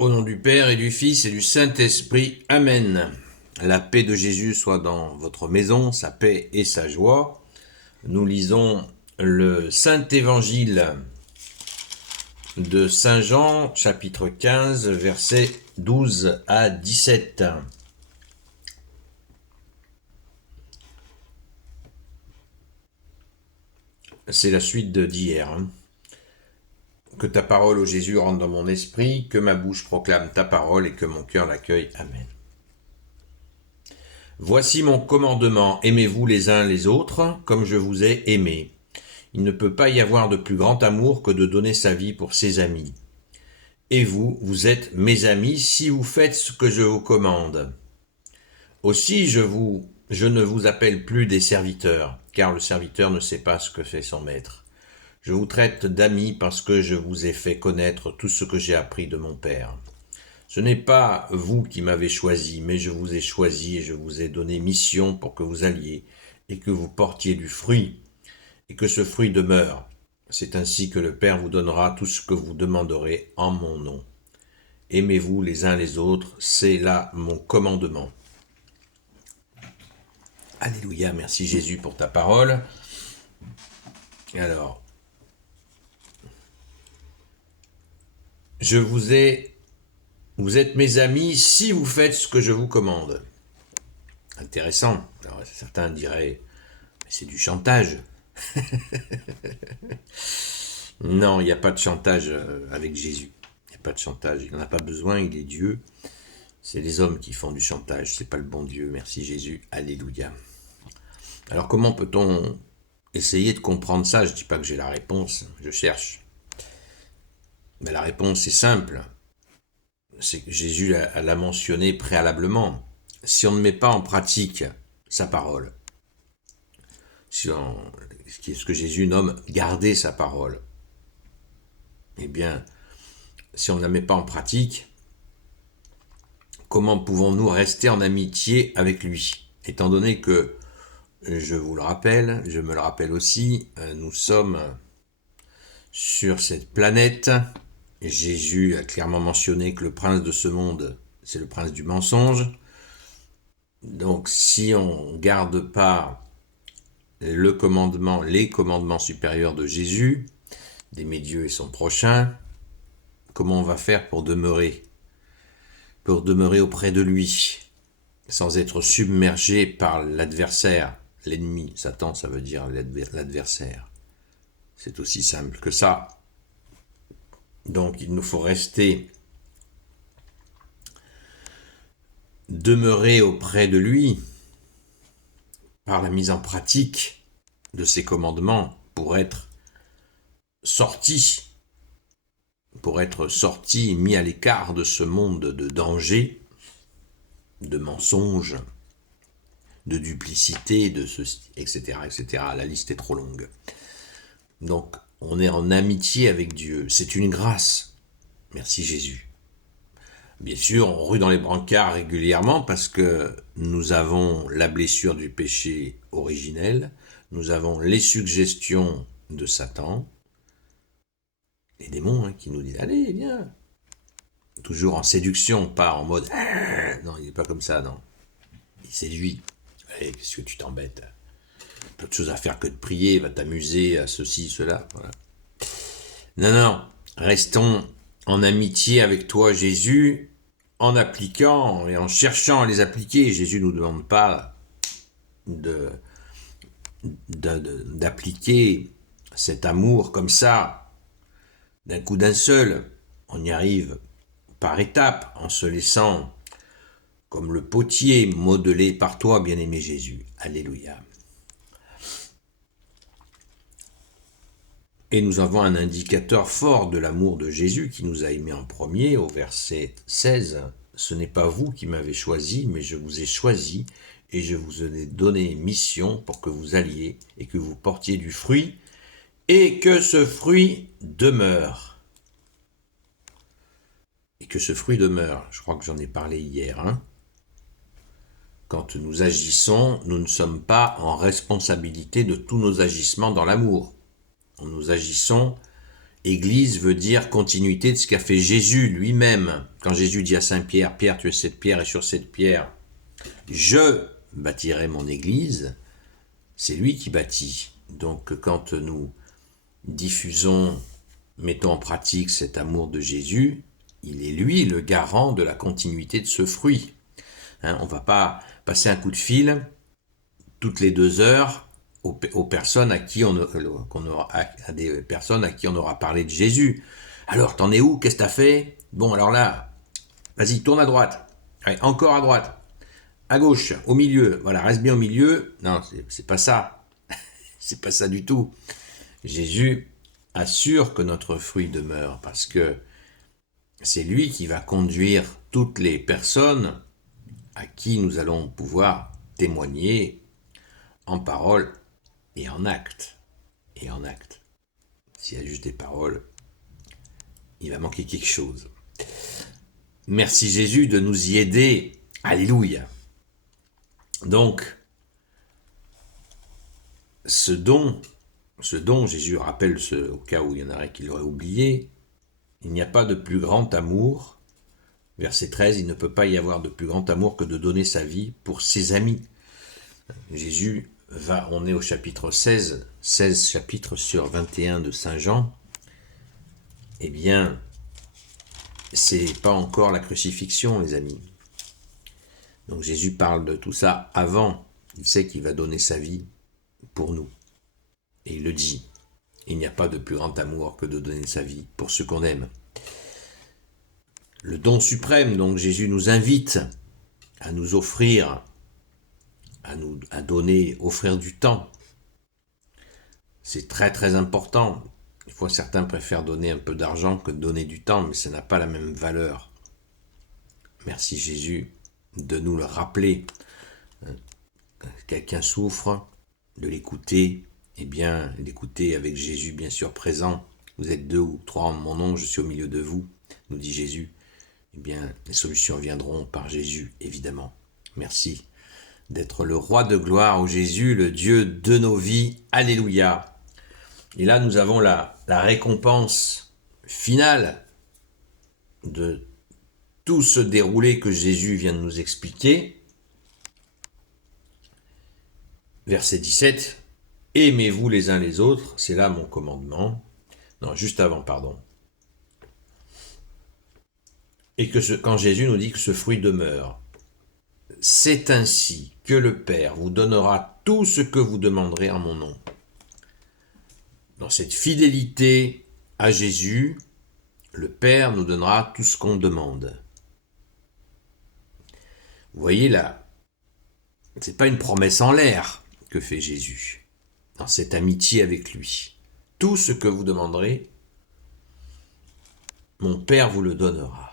Au nom du Père et du Fils et du Saint-Esprit. Amen. La paix de Jésus soit dans votre maison, sa paix et sa joie. Nous lisons le Saint-Évangile de Saint Jean, chapitre 15, versets 12 à 17. C'est la suite d'hier. Que ta parole, ô Jésus, rentre dans mon esprit, que ma bouche proclame ta parole et que mon cœur l'accueille. Amen. Voici mon commandement, aimez-vous les uns les autres, comme je vous ai aimés. Il ne peut pas y avoir de plus grand amour que de donner sa vie pour ses amis. Et vous, vous êtes mes amis si vous faites ce que je vous commande. Aussi, je ne vous appelle plus des serviteurs, car le serviteur ne sait pas ce que fait son maître. Je vous traite d'amis parce que je vous ai fait connaître tout ce que j'ai appris de mon Père. Ce n'est pas vous qui m'avez choisi, mais je vous ai choisi et je vous ai donné mission pour que vous alliez et que vous portiez du fruit, et que ce fruit demeure. C'est ainsi que le Père vous donnera tout ce que vous demanderez en mon nom. Aimez-vous les uns les autres, c'est là mon commandement. Alléluia, merci Jésus pour ta parole. Alors, vous êtes mes amis si vous faites ce que je vous commande. Intéressant. Alors, certains diraient, mais c'est du chantage. Non, il n'y a pas de chantage avec Jésus. Il n'y a pas de chantage. Il n'en a pas besoin, il est Dieu. C'est les hommes qui font du chantage, c'est pas le bon Dieu. Merci Jésus. Alléluia. Alors comment peut-on essayer de comprendre ça? Je ne dis pas que j'ai la réponse, je cherche. Mais la réponse est simple. C'est que Jésus l'a mentionné préalablement. Si on ne met pas en pratique sa parole, ce que Jésus nomme garder sa parole, eh bien, si on ne la met pas en pratique, comment pouvons-nous rester en amitié avec lui? Étant donné que, je vous le rappelle, je me le rappelle aussi, nous sommes sur cette planète. Jésus a clairement mentionné que le prince de ce monde, c'est le prince du mensonge. Donc si on ne garde pas les commandements supérieurs de Jésus, d'aimer Dieu et son prochain, comment on va faire pour demeurer auprès de lui, sans être submergé par l'adversaire, l'ennemi? Satan, ça veut dire l'adversaire. C'est aussi simple que ça. Donc il nous faut demeurer auprès de lui par la mise en pratique de ses commandements pour être sorti, mis à l'écart de ce monde de danger, de mensonges, de duplicité, de ceci, etc., etc. La liste est trop longue. Donc, on est en amitié avec Dieu. C'est une grâce. Merci Jésus. Bien sûr, on rue dans les brancards régulièrement parce que nous avons la blessure du péché originel, nous avons les suggestions de Satan, les démons qui nous disent « Allez, viens !» Toujours en séduction, pas en mode « Non, il n'est pas comme ça, non. Il séduit. Allez, qu'est-ce que tu t'embêtes? Pas de choses à faire que de prier, va t'amuser à ceci, cela. » Voilà. Non, non, restons en amitié avec toi, Jésus, en appliquant et en cherchant à les appliquer. Jésus ne nous demande pas d'appliquer cet amour comme ça, d'un coup d'un seul. On y arrive par étapes, en se laissant, comme le potier, modelé par toi, bien-aimé Jésus. Alléluia. Et nous avons un indicateur fort de l'amour de Jésus qui nous a aimés en premier, au verset 16. « Ce n'est pas vous qui m'avez choisi, mais je vous ai choisi, et je vous ai donné mission pour que vous alliez et que vous portiez du fruit, et que ce fruit demeure. » Et que ce fruit demeure, je crois que j'en ai parlé hier. Quand nous agissons, nous ne sommes pas en responsabilité de tous nos agissements dans l'amour. Nous agissons Église veut dire continuité de ce qu'a fait Jésus lui-même. Quand Jésus dit à Saint Pierre, Pierre, tu es cette pierre, et sur cette pierre, je bâtirai mon Église, c'est lui qui bâtit. Donc quand nous diffusons, mettons en pratique cet amour de Jésus, il est lui le garant de la continuité de ce fruit. On ne va pas passer un coup de fil toutes les 2 heures aux personnes à qui à des personnes à qui on aura parlé de Jésus. Alors, t'en es où? Qu'est-ce que t'as fait? Bon, alors là, vas-y, tourne à droite. Allez, encore à droite. À gauche, au milieu. Voilà, reste bien au milieu. Non, c'est pas ça. C'est pas ça du tout. Jésus assure que notre fruit demeure parce que c'est lui qui va conduire toutes les personnes à qui nous allons pouvoir témoigner en parole et en acte. Et en acte. S'il y a juste des paroles, il va manquer quelque chose. Merci Jésus de nous y aider. Alléluia. Donc, ce don, Jésus rappelle au cas où il y en aurait qui l'auraient oublié, il n'y a pas de plus grand amour. Verset 13, il ne peut pas y avoir de plus grand amour que de donner sa vie pour ses amis. Jésus on est au chapitre 16 chapitres sur 21 de Saint Jean. Eh bien, c'est pas encore la crucifixion, les amis. Donc Jésus parle de tout ça avant. Il sait qu'il va donner sa vie pour nous. Et il le dit. Il n'y a pas de plus grand amour que de donner sa vie pour ceux qu'on aime. Le don suprême, donc Jésus nous invite à nous offrir, à donner, offrir du temps. C'est très très important. Des fois, certains préfèrent donner un peu d'argent que de donner du temps, mais ça n'a pas la même valeur. Merci Jésus de nous le rappeler. Quelqu'un souffre, de l'écouter, eh bien, l'écouter avec Jésus bien sûr présent. Vous êtes 2 ou 3 en mon nom, je suis au milieu de vous, nous dit Jésus. Eh bien, les solutions viendront par Jésus, évidemment. Merci d'être le roi de gloire, ô Jésus, le Dieu de nos vies. Alléluia. Et là, nous avons la récompense finale de tout ce déroulé que Jésus vient de nous expliquer. Verset 17. Aimez-vous les uns les autres, c'est là mon commandement. Non, juste avant, pardon. Et que quand Jésus nous dit que ce fruit demeure, c'est ainsi que le Père vous donnera tout ce que vous demanderez en mon nom. Dans cette fidélité à Jésus, le Père nous donnera tout ce qu'on demande. Vous voyez là, c'est pas une promesse en l'air que fait Jésus, dans cette amitié avec lui. Tout ce que vous demanderez, mon Père vous le donnera.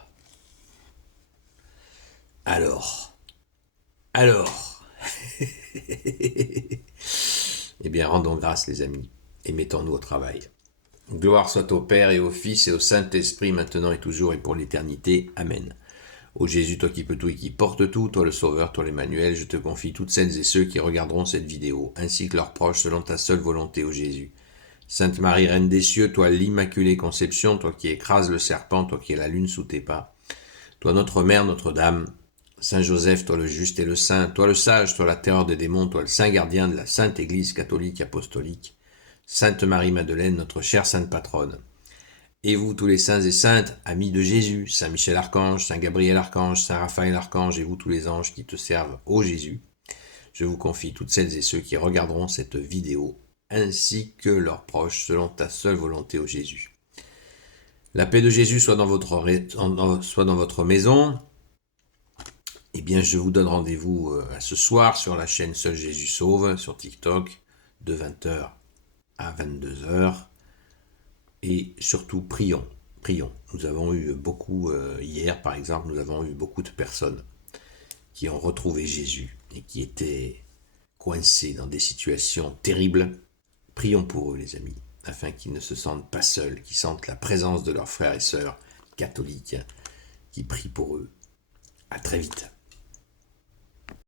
Alors, eh bien, rendons grâce, les amis, et mettons-nous au travail. Gloire soit au Père et au Fils et au Saint-Esprit, maintenant et toujours et pour l'éternité. Amen. Ô Jésus, toi qui peux tout et qui porte tout, toi le Sauveur, toi l'Emmanuel, je te confie toutes celles et ceux qui regarderont cette vidéo, ainsi que leurs proches, selon ta seule volonté, ô Jésus. Sainte Marie, Reine des cieux, toi l'Immaculée Conception, toi qui écrases le serpent, toi qui es la lune sous tes pas, toi notre Mère, Notre-Dame, Saint Joseph, toi le juste et le saint, toi le sage, toi la terreur des démons, toi le saint gardien de la Sainte Église catholique apostolique, Sainte Marie-Madeleine, notre chère Sainte Patronne. Et vous, tous les saints et saintes, amis de Jésus, Saint Michel Archange, Saint Gabriel Archange, Saint Raphaël Archange, et vous, tous les anges qui te servent, ô Jésus, je vous confie toutes celles et ceux qui regarderont cette vidéo, ainsi que leurs proches, selon ta seule volonté, ô Jésus. La paix de Jésus soit dans votre maison. Eh bien, je vous donne rendez-vous à ce soir sur la chaîne Seul Jésus Sauve, sur TikTok, de 20h à 22h. Et surtout, prions. Nous avons eu beaucoup, hier par exemple, nous avons eu beaucoup de personnes qui ont retrouvé Jésus et qui étaient coincés dans des situations terribles. Prions pour eux, les amis, afin qu'ils ne se sentent pas seuls, qu'ils sentent la présence de leurs frères et sœurs catholiques qui prient pour eux. À très vite.